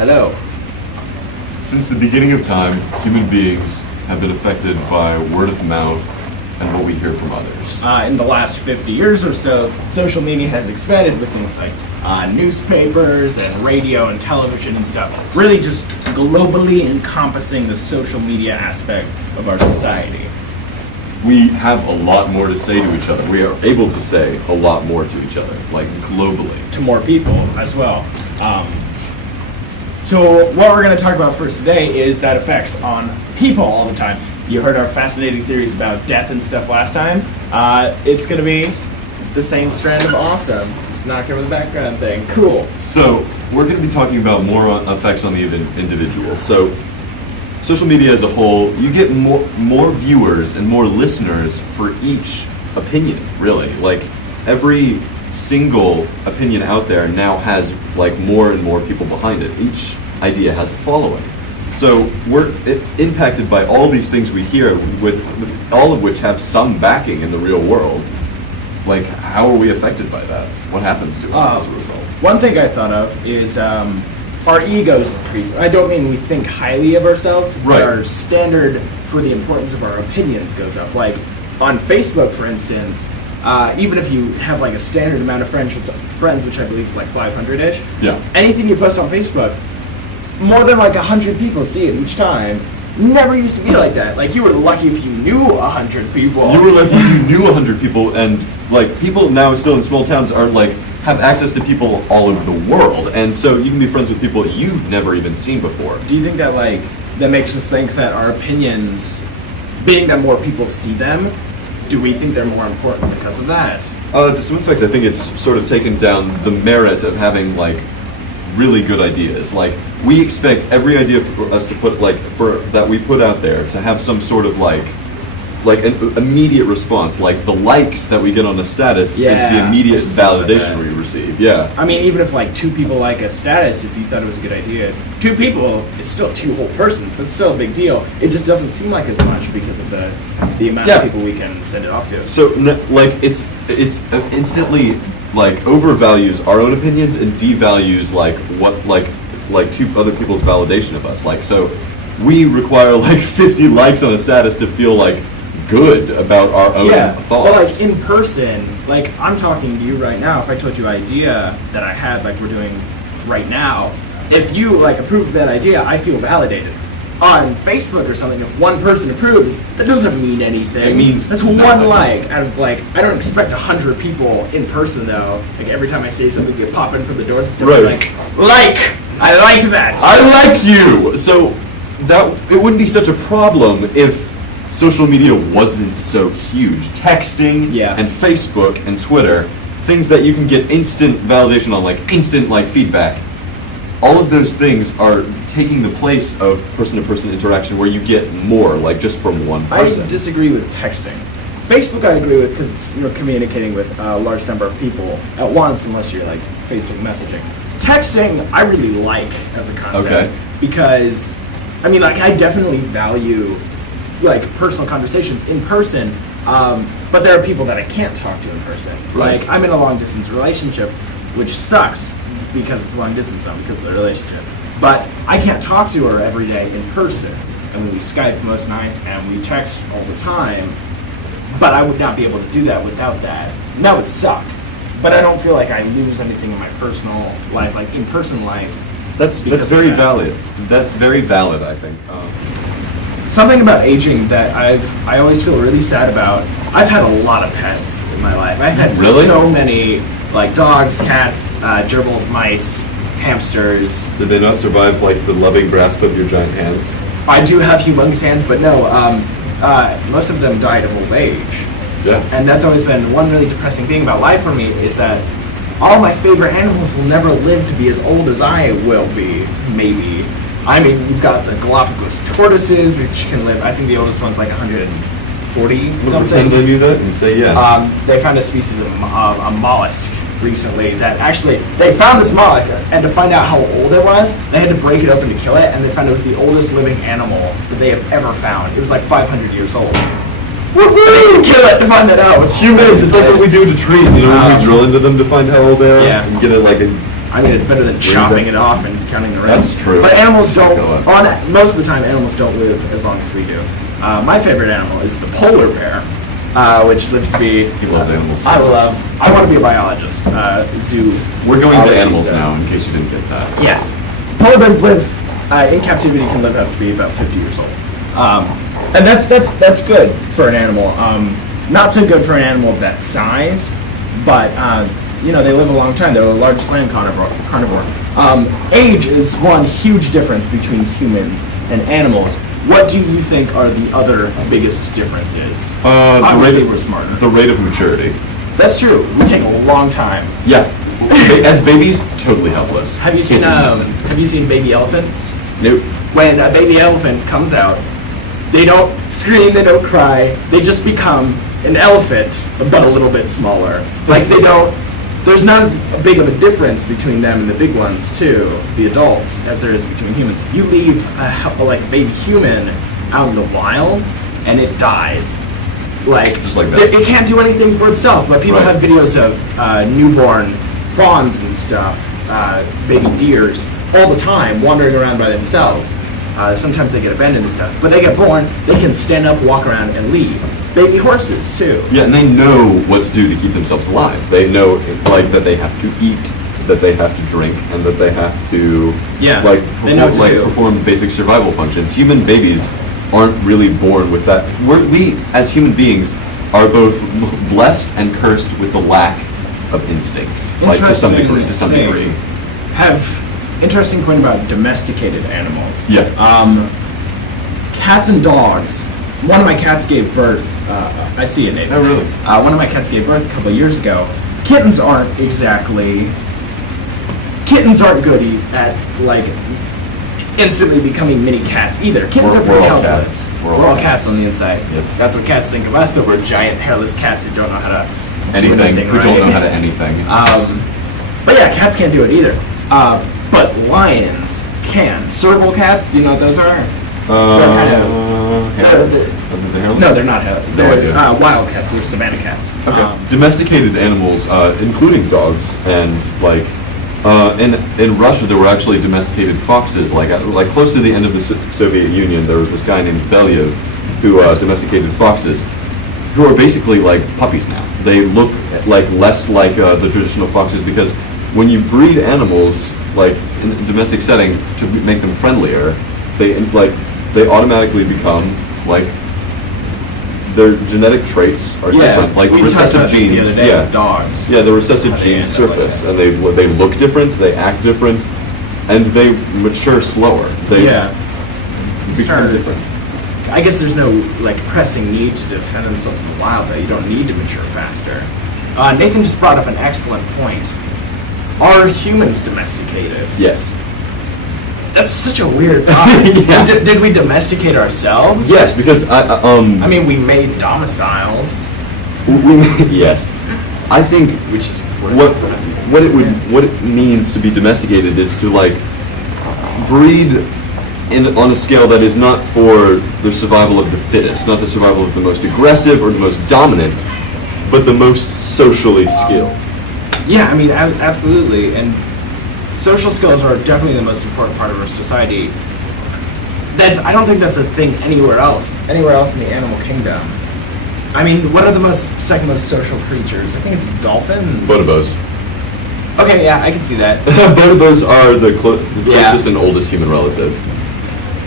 Hello. Since the beginning of time, human beings have been affected by word of mouth and what we hear from others. In the last 50 years or so, social media has expanded with things like newspapers and radio and television and stuff, really just globally encompassing the social media aspect of our society. We have a lot more to say to each other. We are able to say a lot more to each other, like globally. To more people as well. So what we're going to talk about first today is that effects on people all the time. You heard our fascinating theories about death and stuff last time. It's going to be the same strand of awesome. Just knock over the background thing. Cool. So we're going to be talking about more effects on the individual. So social media as a whole, you get more viewers and more listeners for each opinion, really. Like every single opinion out there now has like more and more people behind it. Each idea has a following. So we're impacted by all these things we hear, with all of which have some backing in the real world. Like, how are we affected by that? What happens to us as a result? One thing I thought of is our egos increase. I don't mean we think highly of ourselves, but our standard for the importance of our opinions goes up. Like on Facebook, for instance, even if you have like a standard amount of friends, which I believe is like 500-ish, anything you post on Facebook, more than like 100 people see it each time. Never used to be like that. Like you were lucky if you knew 100 people. You were lucky if you knew 100 people, and like people now still in small towns are like have access to people all over the world, and so you can be friends with people you've never even seen before. Do you think that like that makes us think that our opinions, being that more people see them, do we think they're more important because of that? To some effect, I think it's sort of taken down the merit of having like really good ideas. Like we expect every idea for us to put that we put out there to have some sort of like an immediate response. Like the likes that we get on a status is the immediate validation we receive. Yeah. I mean, even if like 2 people like a status, if you thought it was a good idea, 2 people is still 2 whole persons. That's still a big deal. It just doesn't seem like as much because of the amount of people we can send it off to. So like it's instantly like overvalues our own opinions and devalues like what like 2 other people's validation of us. Like so we require like 50 likes on a status to feel like good about our own thoughts. Well, like in person, like I'm talking to you right now, if I told you an idea that I had like we're doing right now, if you like approve of that idea, I feel validated. On Facebook or something, if one person approves, that doesn't mean anything. It means that's nothing. One like out of like I don't expect 100 people in person though. Like every time I say something, they pop in from the doors and stuff. Right. I like that. I like you. So that it wouldn't be such a problem if social media wasn't so huge. Texting and Facebook and Twitter, things that you can get instant validation on, like instant like feedback. All of those things are taking the place of person-to-person interaction where you get more, like just from one person. I disagree with texting. Facebook I agree with because you're communicating with a large number of people at once unless you're like Facebook messaging. Texting I really like as a concept because, I mean, like I definitely value like personal conversations in person, but there are people that I can't talk to in person. Like I'm in a long-distance relationship, which sucks because it's long distance now because of the relationship. But I can't talk to her every day in person. I mean, we Skype most nights and we text all the time, but I would not be able to do that without that. And that would suck. But I don't feel like I lose anything in my personal life, like in-person life. That's very valid. That's very valid, I think. Something about aging that I always feel really sad about. I've had a lot of pets in my life. I've had so many, like dogs, cats, gerbils, mice, hamsters. Did they not survive like the loving grasp of your giant hands? I do have humongous hands, but no. Most of them died of old age. Yeah. And that's always been one really depressing thing about life for me is that all my favorite animals will never live to be as old as I will be, maybe. I mean, you've got the Galapagos tortoises, which can live, I think the oldest one's like 140 something. Pretend I knew that and say yes. They found a species of a mollusk recently that actually, they found this mollusk, and to find out how old it was, they had to break it open to kill it, and they found it was the oldest living animal that they have ever found. It was like 500 years old. Woohoo! Kill it to find that out. Humans, it's like what we do to trees, you know, when we drill into them to find how old they are, and get it like I mean, it's better than chopping it off and counting the rest. That's true. But animals don't. Go on. Most of the time, animals don't live as long as we do. My favorite animal is the polar bear, which lives to be. He loves animals. I want to be a biologist. Zoo. We're going to biology animals stuff. now, in case you didn't get that. Yes. Polar bears live in captivity, can live up to be about 50 years old. And that's good for an animal. Not so good for an animal of that size, but they live a long time. They're the largest land carnivore. Age is one huge difference between humans and animals. What do you think are the other biggest differences? Obviously, we're smarter. The rate of maturity. That's true. We take a long time. Yeah. As babies, totally helpless. Have you seen baby elephants? Nope. When a baby elephant comes out, they don't scream, they don't cry, they just become an elephant, but a little bit smaller. Like there's not as big of a difference between them and the big ones too, the adults, as there is between humans. You leave a baby human out in the wild, and it dies. Just like that. It can't do anything for itself, but people have videos of newborn fawns and stuff, baby deers, all the time, wandering around by themselves. Sometimes they get abandoned and stuff, but they get born, they can stand up, walk around, and leave. Baby horses, too. Yeah, and they know what to do to keep themselves alive. They know, that they have to eat, that they have to drink, and that they have to, perform basic survival functions. Human babies aren't really born with that. We, as human beings, are both blessed and cursed with the lack of instinct, to some degree. Interesting point about domesticated animals. Yeah. Cats and dogs. One of my cats gave birth. I see it, Nathan. Oh, really? One of my cats gave birth a couple of years ago. Kittens aren't good at instantly becoming mini cats either. Kittens are pretty helpless. We're all cats on the inside. Yes. That's what cats think of us, that we're giant hairless cats who don't know how to do anything. Who don't know how to anything. But yeah, cats can't do it either. But lions can. Serval cats, do you know what those are? No, they're not hairless. They're wild cats. They're savanna cats. Okay. Domesticated animals, including dogs, and in Russia there were actually domesticated foxes. Like close to the end of the Soviet Union, there was this guy named Belyev who domesticated foxes, who are basically like puppies now. They look less like the traditional foxes because when you breed animals in a domestic setting to make them friendlier, they automatically become their genetic traits are different. The recessive genes. Dogs. Yeah, the recessive genes surface, and they look different, they act different, and they mature slower. They become different. I guess there's no pressing need to defend themselves in the wild. Though you don't need to mature faster. Nathan just brought up an excellent point. Are humans domesticated? Yes. That's such a weird thought. Yeah. Did we domesticate ourselves? Yes, because we made domiciles. Yes. I think Which is what it means to be domesticated is to breed on a scale that is not for the survival of the fittest, not the survival of the most aggressive or the most dominant, but the most socially skilled. Yeah, absolutely. And social skills are definitely the most important part of our society. I don't think that's a thing anywhere else in the animal kingdom. What are the second most social creatures? I think it's dolphins. Bonobos. Okay, yeah, I can see that. Bonobos are the closest and oldest human relative.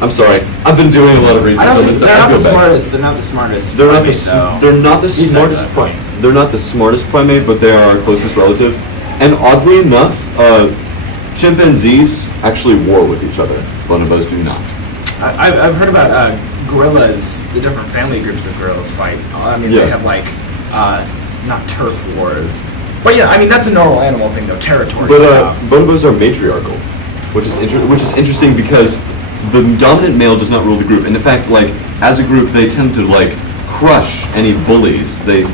I'm sorry. I've been doing a lot of research on this stuff. They're not the smartest. They're not the smartest. They're not the smartest primate. They're not the smartest primate, but they are our closest relatives. And oddly enough, chimpanzees actually war with each other. Bonobos do not. I've heard about gorillas. The different family groups of gorillas fight. They have not turf wars. But yeah, that's a normal animal thing though. Territory stuff. Bonobos are matriarchal, which is interesting because the dominant male does not rule the group. And in fact, as a group, they tend to crush any bullies. They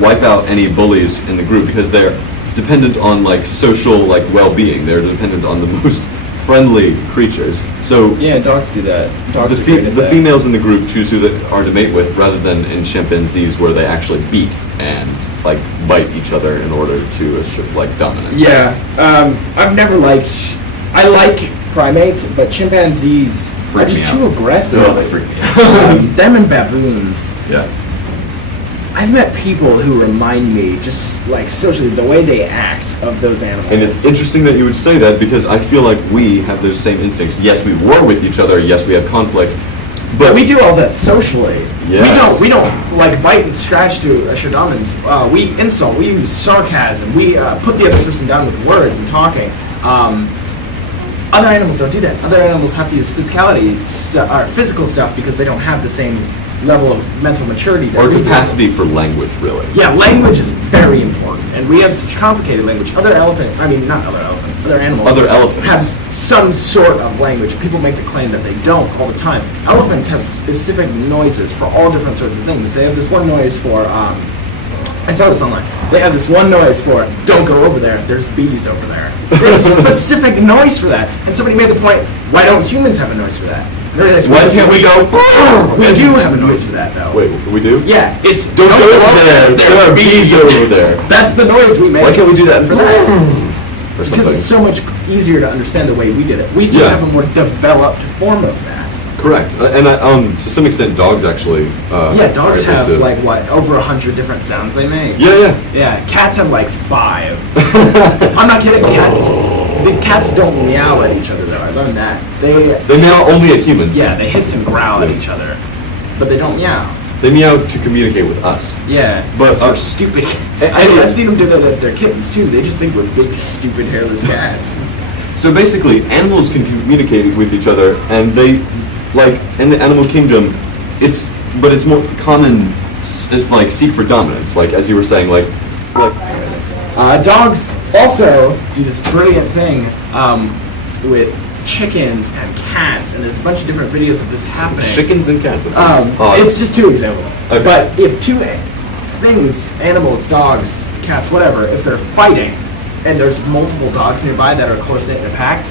wipe out any bullies in the group because they're dependent on social well-being. They're dependent on the most friendly creatures. So yeah, dogs do that. Dogs the females in the group choose who they are to mate with, rather than in chimpanzees where they actually beat and bite each other in order to assert like dominance. Yeah, I've never liked. I like primates, but chimpanzees are just too aggressive. No, they freak me out. Them and baboons. Yeah. I've met people who remind me, just like socially, the way they act of those animals. And it's interesting that you would say that because I feel like we have those same instincts. Yes, we war with each other. Yes, we have conflict. But we do all that socially. Yes. We don't like bite and scratch to assure dominance. We insult. We use sarcasm. We put the other person down with words and talking. Other animals don't do that. Other animals have to use physical stuff because they don't have the same level of mental maturity that Or we do. capacity for language, really. Yeah, language is very important, and we have such complicated language. Other elephants Other elephants. have some sort of language. People make the claim that they don't all the time. Elephants have specific noises for all different sorts of things. They have this one noise for, I saw this online. They have this one noise for, don't go over there, there's bees over there. They have a specific noise for that. And somebody made the point, why don't humans have a noise for that? Why can't we go? We do have a noise for that, though. Wait, we do? Yeah, it's Don't go over there. There are bees over there. That's the noise we make. Why can't we do that for that? Or Because something. it's so much easier to understand the way we did it. We just Yeah. have a more developed form of that. Correct. And to some extent, dogs actually. Yeah, dogs are able have to- like what, over 100 different sounds they make. Yeah. Yeah, cats have like 5. I'm not kidding. The cats don't meow at each other though. I learned that. They meow only at humans. Yeah, they hiss and growl at each other, but they don't meow. They meow to communicate with us. Yeah, But, they're stupid. I've seen them do that at their kittens too. They just think we're big, stupid, hairless cats. So basically, animals can communicate with each other, and they, like in the animal kingdom, it's more common, like seek for dominance. Like as you were saying, like. Dogs also do this brilliant thing with chickens and cats, and there's a bunch of different videos of this happening. Chickens and cats. That's odd. It's just 2 examples. Okay. But if 2 things, animals, dogs, cats, whatever, if they're fighting, and there's multiple dogs nearby that are close-knit in a pack,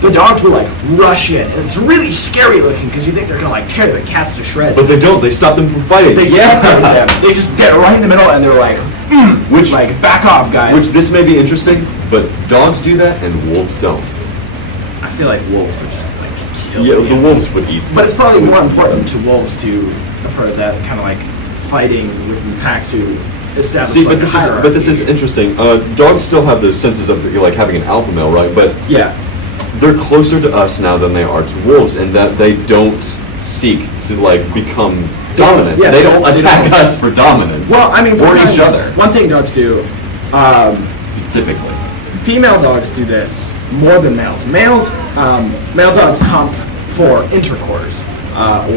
the dogs will like rush in. And it's really scary looking because you think they're gonna like tear the cats to shreds. But they don't. They stop them from fighting. They separate them. They just get right in the middle and they're like, Which like back off, guys. Which this may be interesting, but dogs do that and wolves don't. I feel like wolves would just like kill. Yeah, you. the wolves would eat. But it's probably more important to wolves for that kind of like fighting within the pack to establish. See, like, but this is interesting. Dogs still have those senses of like having an alpha male, right? But yeah, they're closer to us now than they are to wolves, in that they don't seek to like become dominant. Yeah, they don't they attack don't. us for dominance. Well, I mean, or sometimes each other. One thing dogs do, Typically. female dogs do this more than males. Male dogs hump for intercourse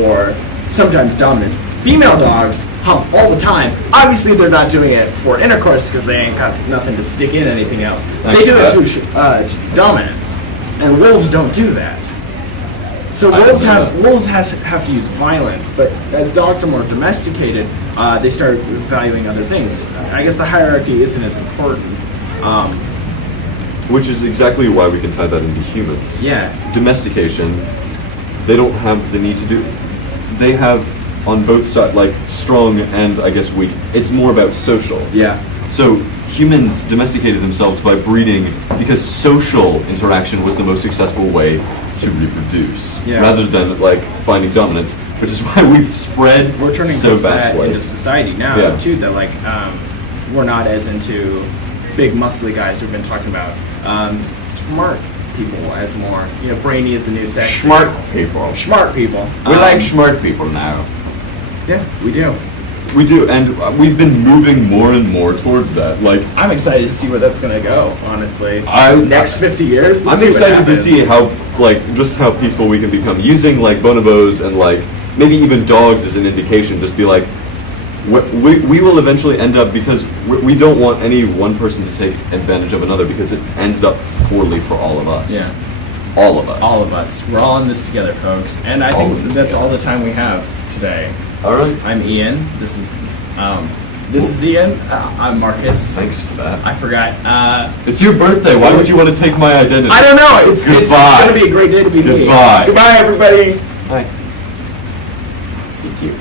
or sometimes dominance. Female dogs hump all the time. Obviously, they're not doing it for intercourse because they ain't got nothing to stick in anything else. They do it to be dominant, and wolves don't do that. So wolves have to use violence, but as dogs are more domesticated, they start valuing other things. I guess the hierarchy isn't as important. Which is exactly why we can tie that into humans. Yeah. Domestication, they don't have the need to do. They have on both sides, like strong and I guess weak. It's more about social. Yeah. So humans domesticated themselves by breeding because social interaction was the most successful way to reproduce, rather than like finding dominance, which is why we've spread We're turning so that vastly into society now too. That like we're not as into big muscly guys we've been talking about. Smart people as more, brainy is the new sexy. Smart people. Smart people. We like smart people now. Yeah, we do. We do, and we've been moving more and more towards that. Like, I'm excited to see where that's gonna go. Honestly, next 50 years. I'm excited to see just how peaceful we can become using like bonobos and like maybe even dogs as an indication. Just be like, we will eventually end up, because we don't want any one person to take advantage of another, because it ends up poorly for all of us. Yeah. All of us. All of us. We're all in this together, folks. And I think that's all the time we have today. All right. I'm Ian. This is Ian. I'm Marcus. Thanks for that. I forgot. It's your birthday. Why would you want to take my identity? I don't know. It's going to be a great day to be me. Goodbye. Goodbye, everybody. Bye. Thank you.